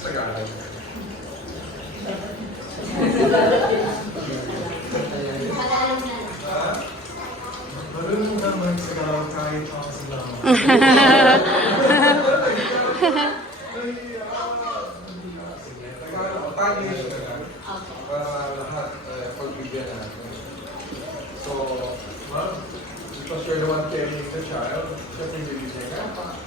sa Tagalog? Marunong naman sa Tagalog kahit ako sa Tagalog. Sige, Tagalog. Tagalog siya Tagalog. Para lahat pagbigyan natin. So, ma'am, because you're the one carrying the child, syempre bibigyan ka pa.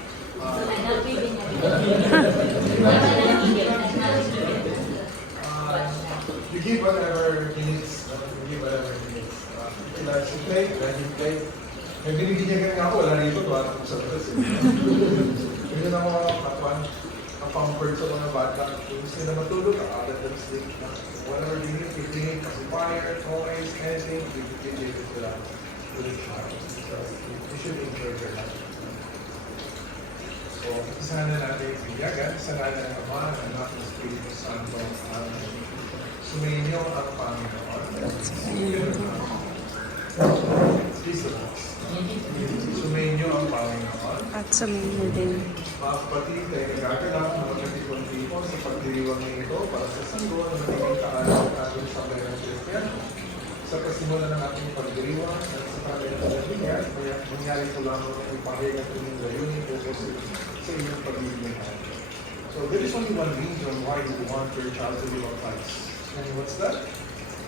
You give whatever he needs. You give whatever he needs. If he likes to play, let him play. May binibigyan ka nga ako, wala rito, tuwa ako sa labas. Ganyan ako ang comfort sa mga bata. Kung gusto nila matulog, kakalat ng sleep. Whatever they need, if they need pacifier, toys, anything, we give it to them. To the child. Because they should enjoy their life. So, sana natin ibiyagan, sana natin ang Ama, ng Anak, ng Espiritu Santo. Sumainyo ang Panginoon. Please, sumainyo ang Panginoon. At sumainyo din. Mga kapatid ay nagagalak na magkatipon-tipon sa pagdiriwang ng ito para sa sanggol na naging kaalam ng ating Sambayan ng Kristiyano. Sa kasimula ng ating pagdiriwang at sa kanilang pagdiriwang, kaya mangyari ko lang ng ipahayag at inyong layunin po sa inyong pagdiriwang. So there is only one reason why you want your child to live a Christ. And what's that?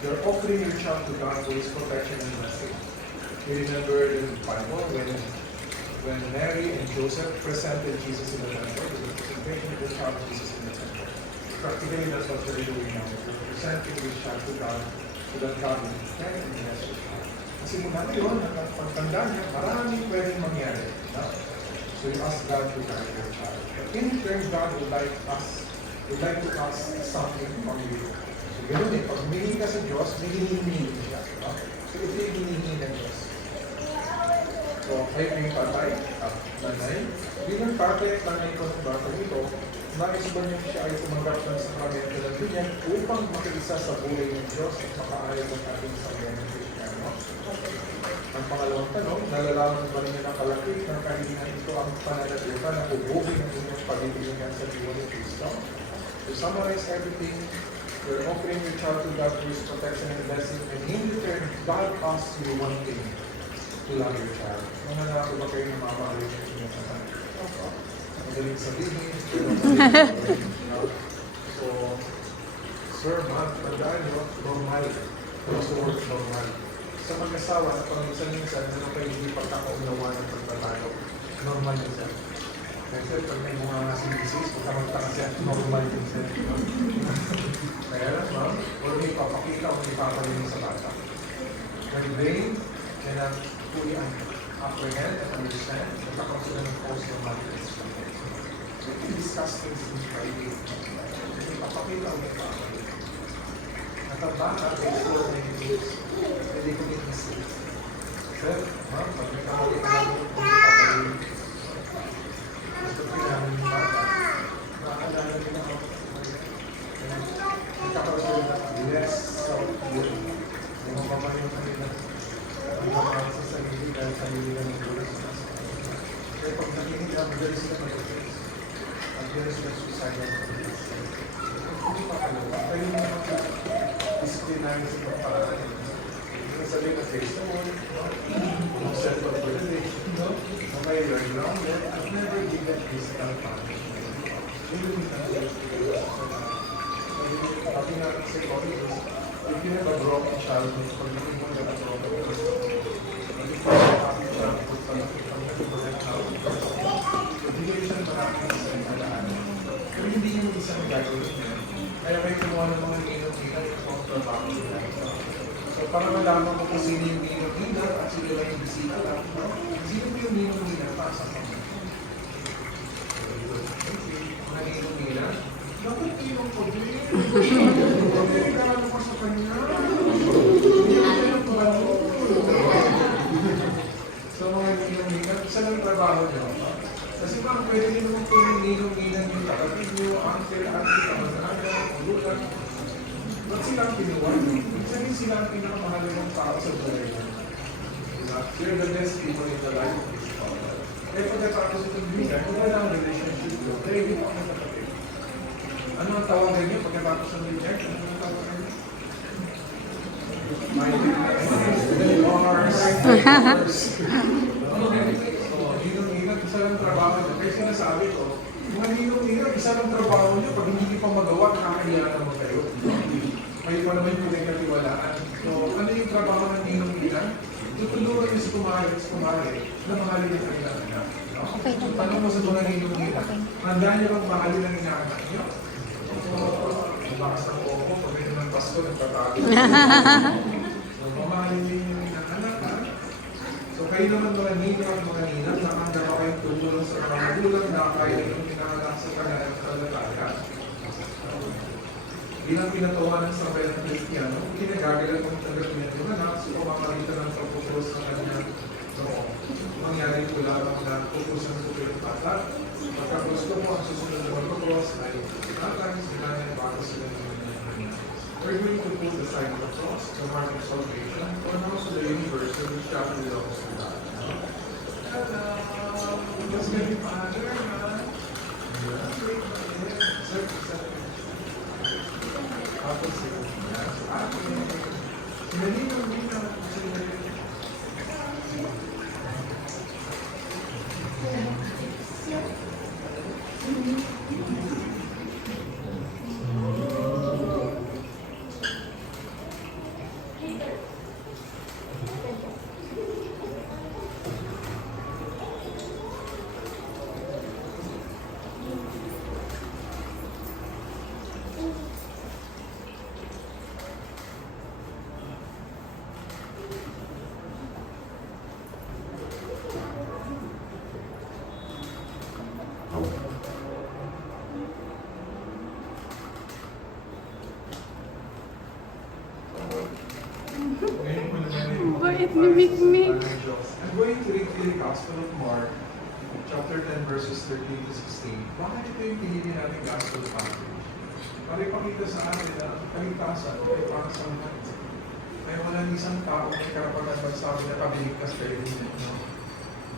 You're offering your child to God for His protection and blessing. You remember in the Bible when Mary and Joseph presented Jesus in the temple, the presentation of the child Jesus in the temple. Practically, that's what we're doing now. We're presenting this child to God so that God will protect and bless your child. Kasi mula ngayon, pagtanda niya, maraming pwedeng mangyari. No? So you ask God to guide your child. But in return, God would like to ask something from you. So ganoon eh, pag humingi ka sa Diyos, may hinihingi siya. No? So ito yung hinihingi ng Diyos. So, kayo yung patay at nanay. Bilang tatay at nanay ko ng batang ito, nais ba niyo siya ay tumanggap ng sakramento ng binyan upang makiisa sa buhay ng Diyos at makaayos ang ating Sambayan ng Kristiyano? Ang pangalawang tanong, nalalaman ba niyo ng kalaki ng kahilingan ito ang pananalita na hubugin ng inyong pag-ibigyan sa diwa ni Kristo? To summarize everything, you're offering your child to God for His protection and blessing, and in return, God asks you one thing: to love your child. Nanganako ba kayo na mamahalin niyo siya sa kanila? Madaling sabihin, pero so, sir, ma'am, tandaan niyo, normal. Also work normal. Sa mag-asawa, sa paminsan-minsan, meron kayo hindi pagkakaunawaan ng pagtatalo. Normal yun siya. Kasi pag may mga sinisis, magkamagtaka siya, normal yun siya. Kaya lang, ma'am, huwag may papakita o may papalinin sa bata. When they cannot fully apprehend and understand, nagkakaroon sila ng post-traumatic stress. So, we discuss things in private. Ipapakita o ipapakita. Natabaka, before many things, pwede ko din mistakes. Sir, ma'am, pag may kamali ka lang, kung ipapakita, gusto kailangan yung bata, naaalala nila ako. Nagkakaroon sila ng less self-worth. Yung mga pamanin yung kanila, ang mga sa sarili dahil sarili lang ng buhay sa nasa. Kaya pag nakinig na, magaling sila mag-face. Magaling sila suicidal mag-face. Hindi pa kalawa. Kaya yung mga disciplinary sa pagparaan. Hindi na sabihin na face the wall, yung self-organization, na may learn lang. I've never given physical punishment. Hindi mo na pati nga sa psychologist, if you have a broken childhood, pag hindi mo na broken childhood, hindi po siya happy childhood pa na correct childhood. Hindi ko siya maraming sa kalaan. Pero hindi yung isang gagawin niya. Kaya may kumuha ng mga ninong-ninang yung trabaho nila. So para malaman mo kung sino yung ninong-ninang at sino lang yung bisita lang, no? Sino po yung ninong-ninang para sa kanya? Mga ninong-ninang? Bakit ninong po din? Kailangan ko sa kanya. So mga ninong-ninang, isa lang trabaho niyo. Kasi bang pwede nyo naman po yung ninong-ninang yung takapin nyo, uncle, auntie, kamag-anak, paglutan. Ba't sila ang pinuha nyo? Sabihin sila ang pinakamahalagang tao sa buhay nyo. They're the best people in the life of this world. Kaya pagkatapos itong bigan, kung wala ang relationship nyo, kaya hindi po ang nakapit. Ano ang tawagan niyo pagkatapos ng reject? Ano ang tawagan niyo? Mars. So, ninong-ninang, isa lang trabaho niyo. Kaya sinasabi ko, mga ninong-ninang, isa lang trabaho niyo. Pag hindi niyo pa magawa, nakakahiya naman kayo. Kayo pa naman yung pinagkatiwalaan. So, ano yung trabaho ng ninong-ninang? Tutulungan niyo si kumari na mahalin ang kanilang anak. No? So, tanong mo sa mga ninong-ninang, handaan niyo bang mahalin ang inaanak niyo? So, bumakas ng po pag rin ng Pasko, nagtatago. So, mamahalin din yung inaanak, ha? So, kayo naman mga ninong at mga ninang, nakanda ka kayong tumulong sa mga magulang na kaya yung pinanganak sa kanilang kalalaya. Bilang pinatawa ng sabay ng Kristiyano, kinagagalan kong tanggapin yung anak sa pamamagitan ng pagpupros ng kanyang noong. Mangyari po lamang na pupusan ko yung bata. Pagkapos ko po, ang susunod na pagpupros ay sinatang, sinanay, para sila ng mga. We're going to put aside the cross, the mark of salvation, and also the universe which chapter belongs to God. Tada! That's going to be Father, ha? Tapos sa akin, sinalinaw-linaw sa inyo. Bait ni Mikmik. I'm going to read the Gospel of Mark, chapter 10, verses 13 to 16. Bakit ito yung pinili natin Gospel passage? Para ipakita sa atin na kaligtasan ay para sa lahat. May walang isang tao may karapatan magsabi na kabiligtas kayo din.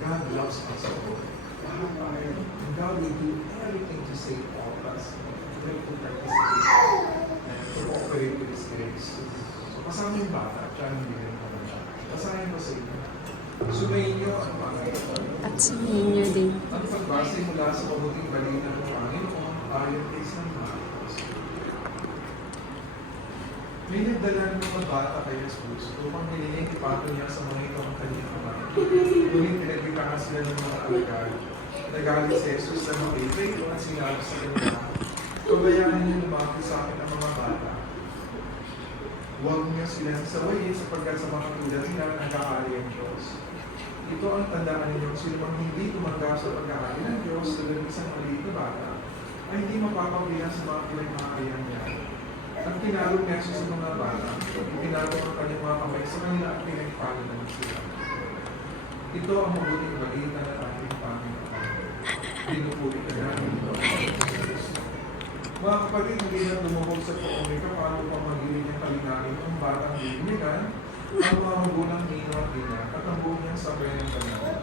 God loves us all. Lahat tayo. And God will do everything to save all of us. We have to participate and to cooperate with His grace. So, kasama yung bata, siya ang bigyan mo na siya. Basahin ko sa inyo. Sumayin niyo ang Panginoon. At sumayin niyo din. Ang pagbase mula sa mabuting balita ng Panginoon ayon kay San Marcos. May nagdala ng mga bata kay Jesus upang hililing ipato niya sa mga ito ang kanyang ama. Ngunit pinagbitaan sila ng mga alagad. Nagalit si Jesus na makipig at sinabi sa kanila, "Pabayaan niyo lumapit sa akin ang mga bata. Huwag niyo silang sawayin sapagkat sa mga tulad nila nag-aari ang Diyos. Ito ang tandaan ninyo, sino mang hindi tumanggap sa pag-aari ng Diyos tulad ng isang maliit na bata, ay hindi mapapabilang sa mga pinag-aarihan niya." Ang tinalog niya sa mga bata, itinalog ang kanyang mga kamay sa kanila at pinagpalitan sila. Ito ang mabuting balita ng ating Panginoon. Pinupuri ka namin ito. Mga kapatid, hindi lang lumahog sa Panginoon paano pa magiging niyang kalinain ang batang bibinigan, ang mga magulang nino at ina, at ang buong niyang sabay ng Panginoon.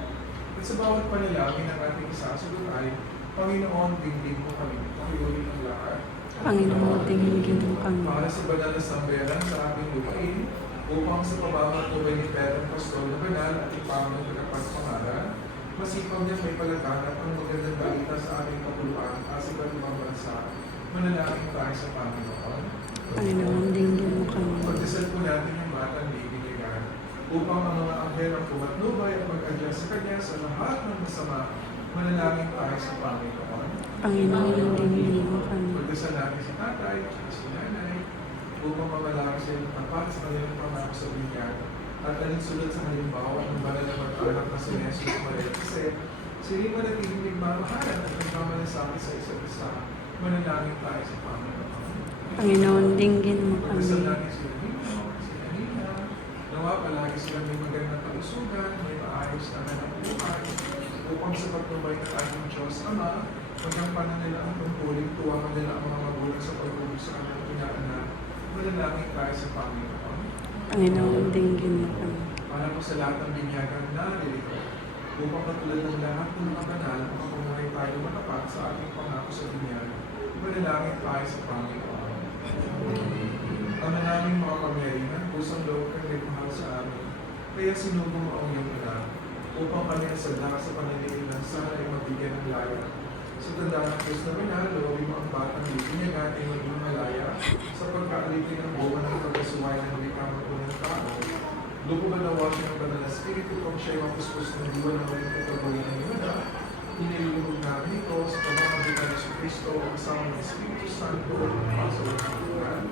At sa bawat panalangin ng ating isasagot ay, Panginoon, dindig mo kami, pakiulit ang lahat. Panginoon, tingin mo kami. Para sa banal na sambelan sa ating lupain, upang sa pamamatubay ni Pedro Apostol na banal at ipamang tagapagpangaral, masipag niya may palaganap ang magandang balita sa ating kapuluan at sa iba't ibang bansa. Manalangin tayo sa Panginoon. Panginoon, tingin mo kami. Pagdasal po natin yung batang bibinigan upang ang mga anghel ang pumatnubay at mag-adjust sa kanya sa lahat ng masama. Manalangin tayo sa Panginoon. Panginoon, tingin mo kami. Pagdasal natin sa tatay at sa nanay upang mamalaki sa iyong tapat sa kanilang pangako sa binyan at alinsulat sa halimbawa ng banal na mag-anak na si Jesus Maria kasi sila manatiling nagmamahalan at nagmamalasakit sa isa't isa. Manalangin tayo sa Panginoon. Panginoon, tingin mo kami. Pagdasal natin sila Nino, sila Nina, nawa palagi silang may magandang kalusugan, may maayos na hanap buhay, upang sa pagtubay ng ating Diyos Ama, pagkampanan nila ang tungkulin, tuwaman nila ang mga magulang sa pag-ubig sa kanilang pinaanak. Manalangin tayo sa Panginoon. Panginoon, tingin mo kami. Para po sa lahat ng binyagan na nilito, upang katulad ng lahat ng mga banal, makapamuhay tayo matapat sa ating pangako sa binyagan. Manalangin tayo sa Panginoon. Ama naming mga kamerihan, kusang loob kang nagmahal sa amin. Kaya sinugo mo ang iyong anak upang kami ang sadaka sa pananigin ng sana ay mabigyan ng laya. Sa tanda ng Diyos na minalo, mo ang batang bibinyagan ay maging malaya sa pagkaalipin ng buwan ng pagkasuway ng wikang ng tao. Lukuban na siya ng banal na Espiritu kung siya'y mapuspos ng diwa ng walang katabuhin ng iyong anak. Inilulubog namin ito sa pamamagitan ng Kristo kasama ng Espiritu Santo at pasawa ng buwan.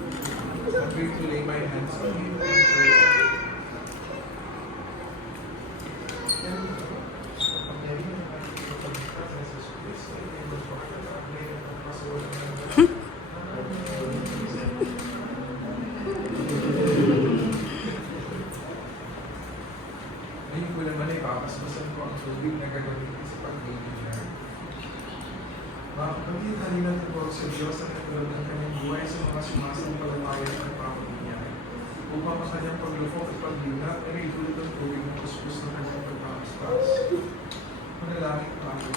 I'm going to lay my hands on you and pray. Ngayon ko naman ay papaspasan ko ang tubig na gagamitin sa pagbibigyan. Mga kapatid, halina natin sa Diyos ang katulad ng kanyang buhay sa mga sumasampalatayan ng pamilya upang ang kanyang paglufok at paglunat ay may dulot ng tubig ng kuskus ng kanyang pagpapaspas. Manalangin tayo.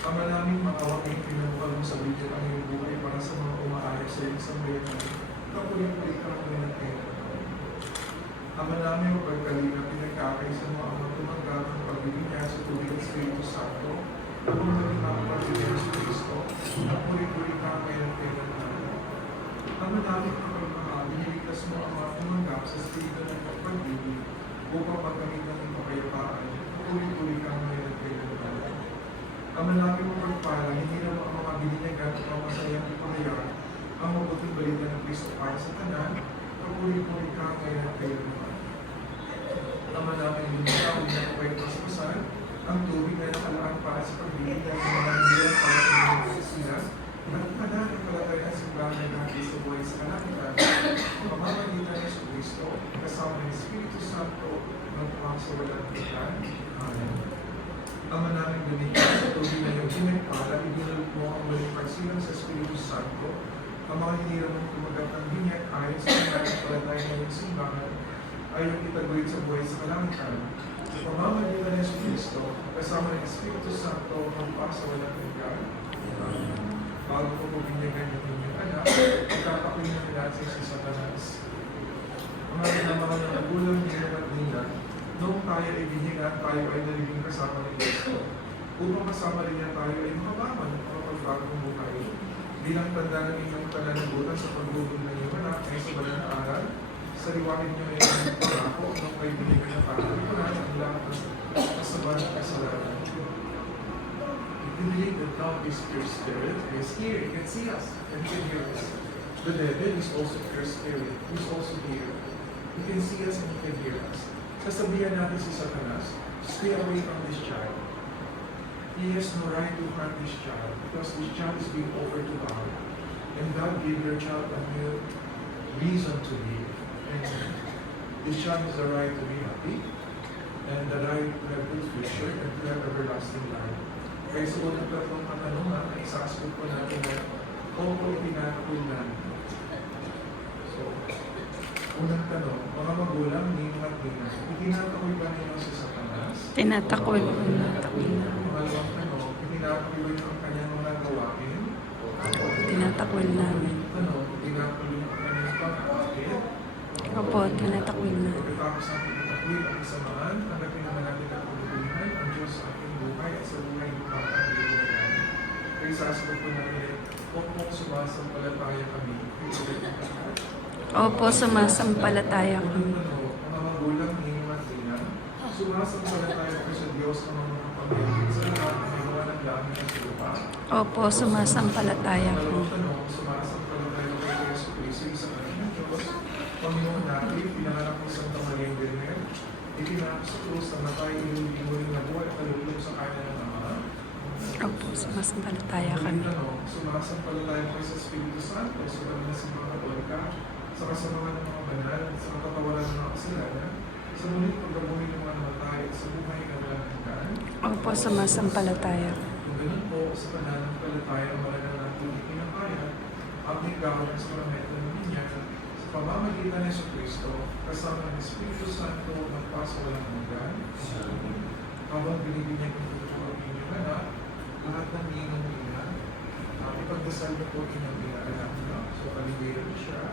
Ama namin makawak ngayong pinamukal mo sa bigyan ang iyong buhay para sa mga umaayos sa iyong sambayanan. Kapulit-pulit ka ng kanyang kailan. Ama namin mapagkalina pinagkakaisa mo ang tumanggap ng pagbibig niya sa tubig ng Espiritu Santo upang maging makapagbigyan sa Kristo na puri-puri ka ngayon kailan namin. Ama namin kapag biniligtas mo ang mga tumanggap sa Espiritu ng pagbibig upang magkamit ng iyong kapayapaan, puri-puri ka ngayon kailan namin. Ama namin mapagpala, hindi na mo ang mga bininyagan at ang masayang ipahayag ang mabuting balita ng Kristo para sa tanan, puri-puri ka ngayon kailan namin. Ama namin lumitaw na kapay paspasan ang tubig na nakalaan para sa pagbibig ng mga nandiyan para sa mga kasilas at pananampalataya sa bagay natin sa buhay sa kalangitan pamamagitan ng Yesu Kristo kasama ng Espiritu Santo magpapang sa walang hanggan. Amen. Ama namin lumitaw sa tubig na iyong pinagpala, ibinulog mo ang walang pagsilang sa Espiritu Santo ang mga hinirang mong tumagat ng binyag ayon sa pananampalataya ng iyong simbahan ay yung itaguyod sa buhay sa kalangitan. Sa pamamagitan ng Yesu Kristo, kasama ng Espiritu Santo, magpasa walang hanggan. Bago ko bubinyagan yung inyong anak, itapakuin na natin si Satanas. Mga minamahal na nagulang niya at nila, noong tayo ay binyagan, tayo ay nalibing kasama ng Kristo. Upang kasama rin niya tayo ay makabangon ang pagbagong buhay. Bilang tanda ng inyong pananagutan sa pagbubog ng iyong anak ay sa balang aral, sa liwanag niyo ay pangako ng may binigay na pagkakulan ang lahat ng kasabahan ng kasalanan. If you believe that God is pure spirit, He is here, He can see us, and He can hear us. The devil is also pure spirit, He is also here. He can see us and He can hear us. Sasabihan natin si Satanas, stay away from this child. He has no right to harm this child because this child is being offered to God. And God gave your child a new reason to live. And this child has a right to be happy and the right to have good future and to have everlasting life. Kaya sa unang tatlong katanungan ay isasagot po natin na opo itinatakoy namin. So, unang tanong, mga magulang, ninong at ninang, itinatakoy ba ninyo si Satanas? Tinatakwil ko na. Pangalawang tanong, itinatakoy ba ninyo ang kanyang mga gawain? Tinatakwil namin. Tanong, itinatakoy ang kanyang pag-aakit? Opo, tinatakwil na. Pagkatapos natin itakwil ang isamaan, tanggapin naman natin ang pagkukulihan ang Diyos sa ating buhay at sa buhay ng mga pangilihan. Kaya sasagot po natin, opo sumasampalataya kami. Opo, sumasampalataya ko. Mga magulang, ninong at ninang, sumasampalataya ko sa Diyos ng mga pamilya sa lahat ng mga ng langit at lupa. Opo, sumasampalataya ko. Pangalawang tanong, sumasampalataya ko kay Yesu Cristo, isang anak ng Diyos, Panginoon natin, pinanganak ng Santa Maria Virgen, itinakos sa krus na matay, inulit na buhay at kalulog sa kanya ng Ama. Opo, sumasampalataya kami. Sumasampalataya ko sa Espiritu Santo, sa banal na simbang Katolika, sa kasamahan ng mga banal, sa katatawaran ng mga kasalanan, sa muling pagkabuhay ng mga namatay, at sa buhay na walang hanggan. Opo, sumasampalataya. Kung ganun po, sa pananampalataya ang malagang natin pinakaya, ating gawin sa mga metro ng niya, sa pamamagitan ng Yesu Kristo, kasama ng Espiritu Santo, magpasa walang hanggan. Habang binibigyan ng tutulong ang inyong anak, lahat ng ninong ina, pagdasal niyo po inyong inaanak niyo. So, paligaran niyo siya.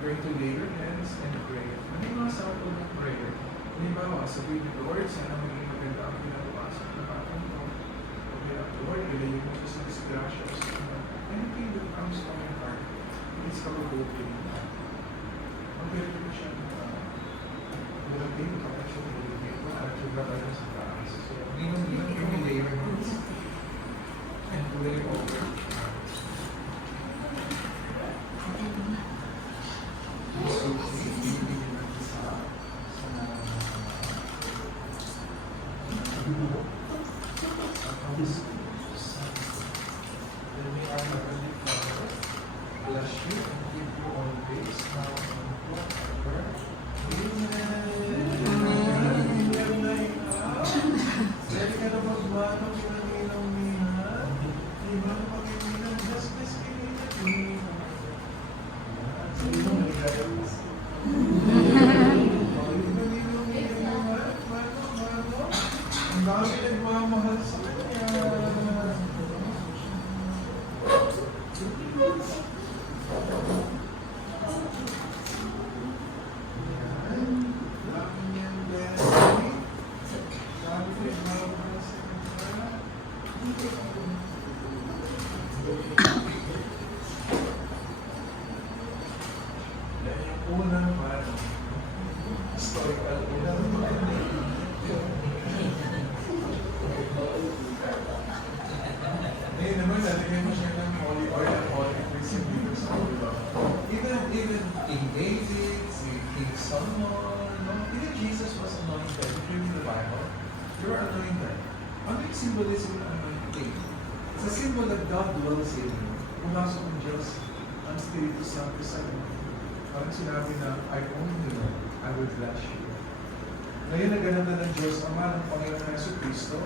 We're going to lay your hands and pray. Ano yung mga sample ng prayer? Halimbawa, sabihin niyo, Lord, sana maging maganda ang pinapasok na batang ko. Okay, Lord, ilayin mo ko sa disgrasya o sa mga. Anything that comes from your heart, it's probably ang pwede mo siya malagay mo kapag siya malagay mo at yung gagawin sa taas. So, ginong yung lay your hands and pray over. Bless you and give you all grace now and forever. Amen. Pwede ka na magbato ng minang-minang. Iba na pag-minang, just minang. Sa iyo, may gaya mo. Ang dami nagmamahal sa kanya. Even King David, King Solomon, even Jesus was anointed. If you read the Bible, you are anointed. Ano yung symbolism ng anointing? It's a symbol that God dwells in you. Pumasok ng Diyos ang Espiritu Santo sa iyo. Parang sinabi na, I own you, I will bless you. Ngayon naganap na ng Diyos Ama ng Panginoon Yesu Cristo,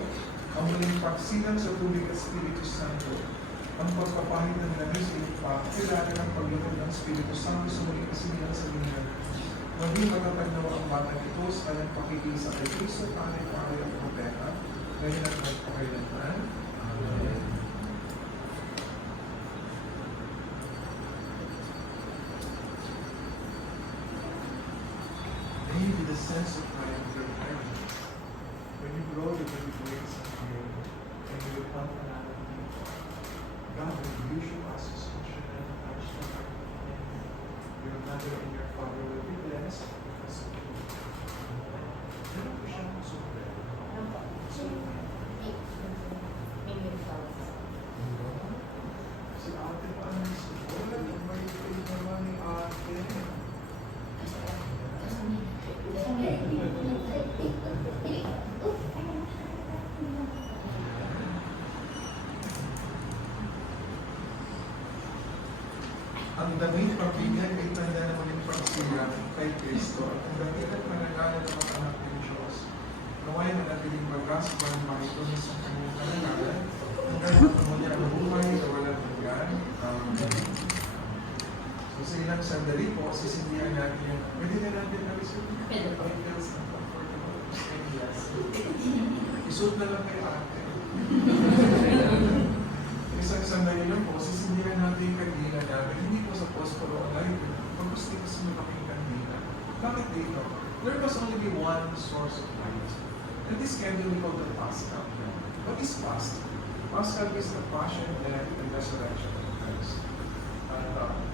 ang muling pagsilang sa tubig at Espiritu Santo, ang pagpapahid ng langis sa ipa, kailangan ng paglunod ng Espiritu Santo sa muling kasinihan sa linya. Maging matatag nawa ang batang ito sa kanyang pakikisa kay Cristo, Panginoon, Panginoon at Propeta, ngayon at magpakailanman. Amen. May you be the sense of triumph of your heaven. When you grow, you will be grace and you, and you will come another people. God will use you as His instrument of touch the heart of Him. Your mother and your father will be blessed because of you. Ano po siya ang super? Si ate pa ang nasulat. May faith naman ni ate. Ang damit pagbigan ay tanda na muling pagsilang kay Kristo at ang damit at managalan ng mga anak ng Diyos. Naway na natiling magaspan ng makitunod sa kanyang kanagalan hanggang matamo niya ang buhay na walang hanggan. So sa ilang sandali po, sisindihan natin yung pwede na natin na isuot. Pwede pa rin feels uncomfortable. Isuot na lang kay ate. Isang sandali lang po, sisindihan natin yung kandila namin. Hindi po sa posporo o light. Pag gusto ko sa malaking kandila. Bakit dito? There must only be one source of light. And this candle we call the Paschal. What is Paschal? Paschal is the passion, death, and resurrection of Christ.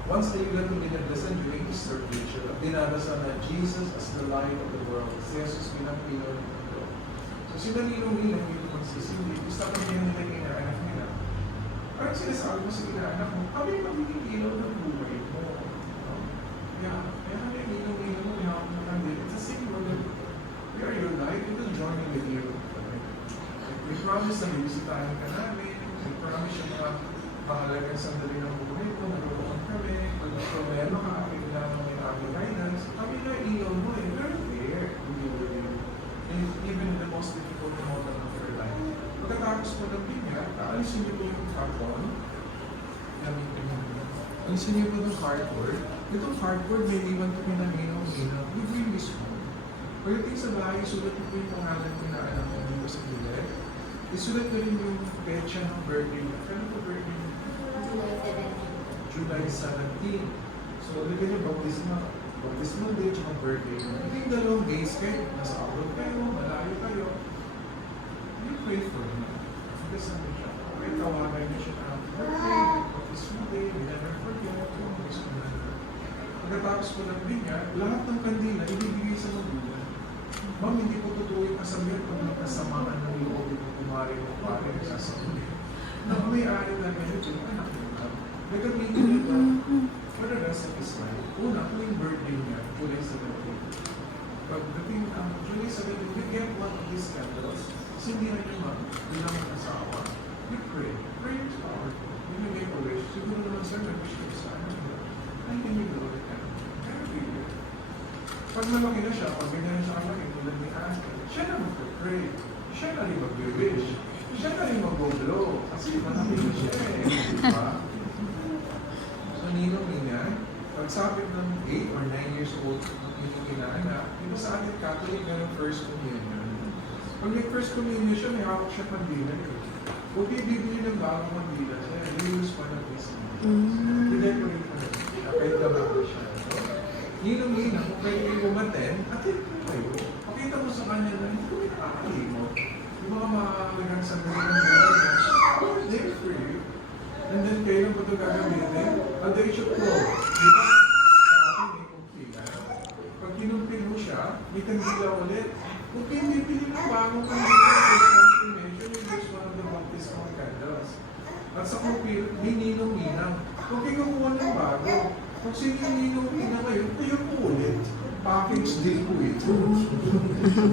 Once na yung ganun binablasan during Easter Vigil, dinadasal na Jesus as the light of the world. Si Jesus bilang ilaw ng mundo. So sila nilang yung magsisindi. Gusto ko niya nila yung inaanak nila. Parang sinasabi mo sa inaanak mo, kami magiging ilaw ng buhay mo. Kaya kami ilaw mo, yawag mo kami. It's a symbol that we are your light, we will join with you. We promise na bibisitahin ka namin. We promise yung mga mahalagang sandali ng buhay ko, nagulungan kami. Pag may problema ka, kailangan may aming guidance. Kami na ilaw mo eh. We're there. We were there. And even in the most difficult moment of your life. Pagkatapos po ng binyag, aalisin niyo po yung carbon. Alisin niyo po yung cardboard. Itong cardboard, may iwan kami ng minaw-minaw. We bring this home. Pagdating sa bahay, sulat niyo po yung pangalan ko na alam ko dito sa gilid. Isulat ko rin yung petsa ng birthday. Kano po birthday? July 17. So, lagyan niyo baptismal day, tsaka birthday. Ito yung dalawang days kayo. Nasa abroad kayo, malayo kayo. You pray for him. Kasi ano siya? Okay, tawagan niyo siya na birthday, baptismal day, we never forget. Pagkatapos ko ng binya, lahat ng kandila ibibigay sa magulang. Ma'am, hindi po totoo yung kasabihan pag nagkasamaan ng loob ng kumari ng pare ng sasabihin. Na may-ari na ganito yung anak niya. Nagamitin niya na for the rest of his life. Una, kung yung birthday niya, July 17. Pagdating ang July 17, you get one of these candles. Sindihan niyo ma'am, bilang mag-asawa. You pray. Pray is powerful. You may make a wish. Siguro naman sir, nag-wish ka sa anak niya. Ay, hindi niyo gawin ka. Pag malaki na siya, pag ganyan siya kalaki, tulad ni Ate, siya na mag-pray. Siya na rin mag-wish. Siya na rin mag-blow. Kasi malaki na siya eh. Diba? So, ninong niya, pagsapit ng 8 or 9 years old, ninong kinaanak, di ba sa atin Catholic na ng first communion? Pag may first communion siya, may hawak siya pandila eh. Huwag kayo bibili ng bagong pandila siya. Reuse pa ng Christmas. I-decorate pa na siya. Kahit gabago siya. Ninong-ninang, kung kayo yung umaten, atin po kayo. Pakita mo sa kanya na hindi ko pinakakalimot. Yung mga mahalagang sandali ng buhay na, oh, there for you. And then kayo lang po ito gagamitin, at they should flow. Di ba? Sa atin may kumpila. Pag kinumpil mo siya, may kandila ulit. Kung kayo bibili ng bagong kandila, for confirmation, you use one of the baptismal candles. At sa kumpil, may ninong-ninang. Kung kayo kumuha ng bago, kung sino yung ninong-ninang ngayon, kayo po ulit. Package deal po ito.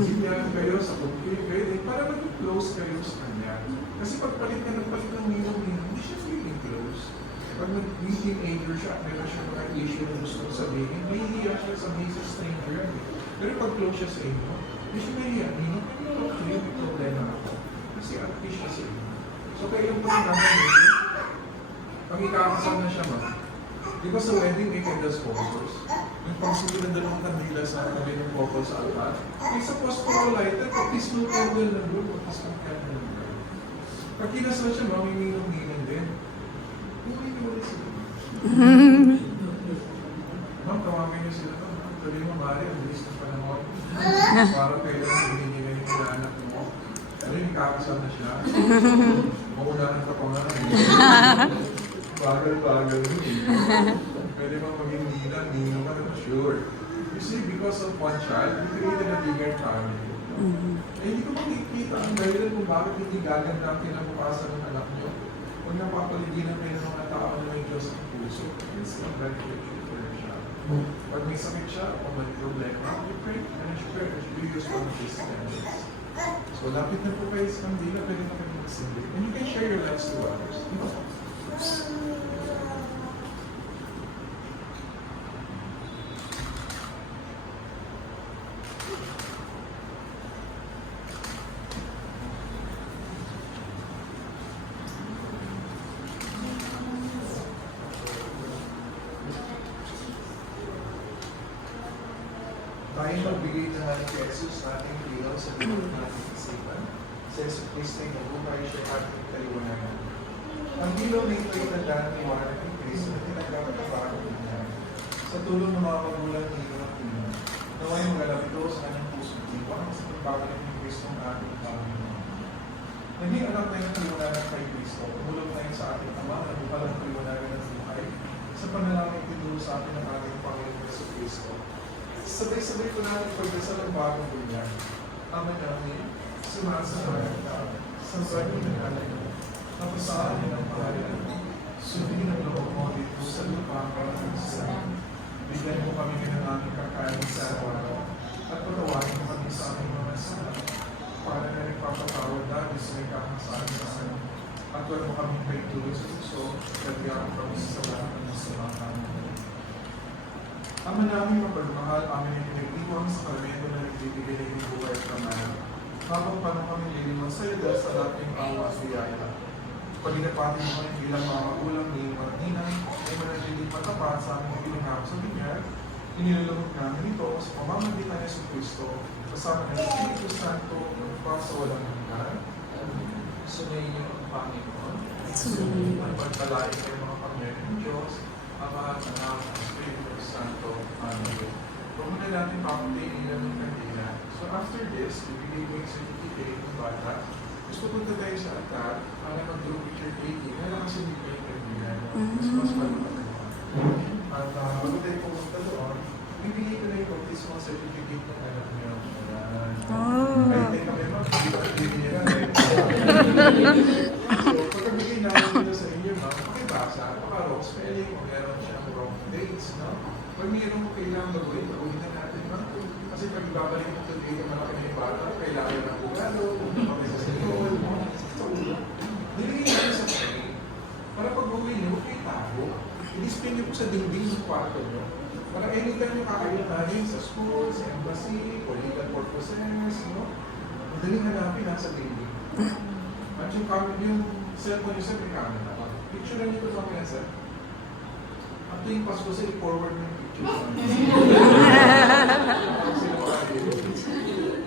Sinyahan kayo sa kumpil kayo din para maging close kayo sa kanya. Kasi pag palit ka ng ninong-ninang, hindi siya feeling close. Pag naging teenager siya, meron siya mga issue na gusto sabihin, mahihiya siya sabihin sa stranger. Pero pag close siya sa inyo, hindi siya mahihiya. Ninong, may problema ako. Kasi at least siya sa inyo. So kayo po yung gagawin, pag ikakasal na siya ma'am, di ba sa wedding may candle sponsors? Yung pagsunod ng dalawang kandila sa kami ng couple sa altar, ay sa pastoral lighter, baptismal candle na doon, baptismal candle na doon. Pag kinasal siya ma'am, may ninong-ninong din. Buhay niyo ulit sila. Ma'am, tawagin niyo sila to. Sabi mo, Mari, ang bilis ng panahon. Para kailan hindi niya ganyan yung anak mo. Pero yung kakasal na siya, maunahan ka pa nga. Bagal-bagal yun eh. Pwede bang maging ninang ka na sure. You see, because of one child, we created a bigger family. Eh, hindi ko makikita ang dahilan kung bakit hindi gaganda ang kinabukasan ng anak niyo. Huwag napapaliginan kayo ng mga tao na may Diyos ang puso. It's not beneficial for your child. Pag may sakit siya, o may problema, you pray and you use one of these candles. So, lapit na po kayo sa kandila, pwede na kayo magsindi. And you can share your lives to others. Tayo magbigay naman ni Jesus nating ilaw sa buong nating isipan. Sa Yesu Cristo na buhay siya ating kaliwanagan. Ang ilaw na ito ay tandaan ni Iwanan ni Cristo na tinagdapat na bago niya. Sa tulong ng mga magulang ni ilaw ng Pino, naway magalap ito sa kanyang puso diwa sa pagbabalan ni Cristo ng ating Panginoon. Naging anak na yung kaliwanagan kay Cristo, umulog na yun sa ating Ama na bukalang kaliwanagan ng buhay sa panalangin tinuro sa atin ng ating Panginoon Yesu Cristo. Sabay-sabay ko natin pagdasal ng bagong bulan. Ama namin, sumasasayan ka, sa bagay ng alay mo, napasaan niyo ng pangalan mo, sundin ang loob mo dito sa lupa para sa amin. Bigyan mo kami ng aming kakain sa araw, at patawarin mo kami sa aming mga sala, para na rin papatawad namin sa may kakasaan sa amin. At wala mo kami kayo tuloy sa puso, at yaman kami sa lahat ng masalahan mo. Ama namin mapagmahal, amin ay pinag-iwang sa kalamento na nagbibigay ng buhay at kamana. Habang paano kami liliman sa iyo dahil sa dating awa at biyaya. Paginapatin mo kami bilang mga magulang ni Martinang, ay manatiling matapat sa aming pinangako sa binyag. Inilulungkot namin ito sa pamamagitan ni Yesu Cristo, kasama ng Espiritu Santo, para sa walang hanggan. Sumayin niyo ang Panginoon. Sumayin niyo ang pagpalain kayo mga ngayon ng Diyos, Ama, Anak, Espiritu Santo. Amen. Huwag muna natin papuntayin nila ng kandila. So after this, ibigay ko yung certificate ng bata. Gusto punta tayo sa altar para mag-group picture taking. Kaya kasi hindi ko yung kandila. Mas malapit. At bago tayo pumunta doon, bibigay ko na yung baptismal certificate ng anak niyo. Kahit tayo kami hindi niya na. So, pagkabigay namin nito sa inyo, ma'am, pakibasa, baka wrong spelling, o meron siyang wrong dates, no? Pag mayroon mo kailangan baguhin na natin, ma'am. Kasi pag babalik mo ito dito, malaki na yung bata, kailangan ng bugalo, kami sa sinol, so, nilagay namin sa training, para pag baguhin niyo, huwag kayo tago. I-display niyo po sa dingding sa kwarto niyo. Para anytime yung kakayunahin sa school, sa embassy, for legal purposes, no? Madaling hanapin nasa dingding. At yung camera, yung cellphone niyo, sir, may camera. Picture na niyo ito sa mga, sir. At yung Pasko, sir, i-forward mo yung picture sa mga.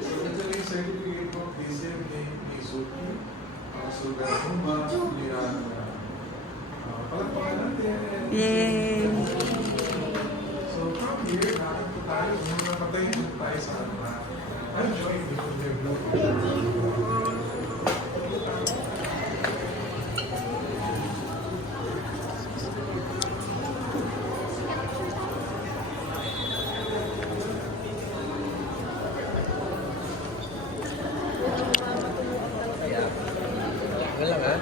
So, ito na yung certificate of this year, may Suki, Sugar Humba, Liran, palagpakan natin. Yay! So, from here, nakit po tayo, napatayin po tayo sa ano na, enjoy the blue. Wala nga.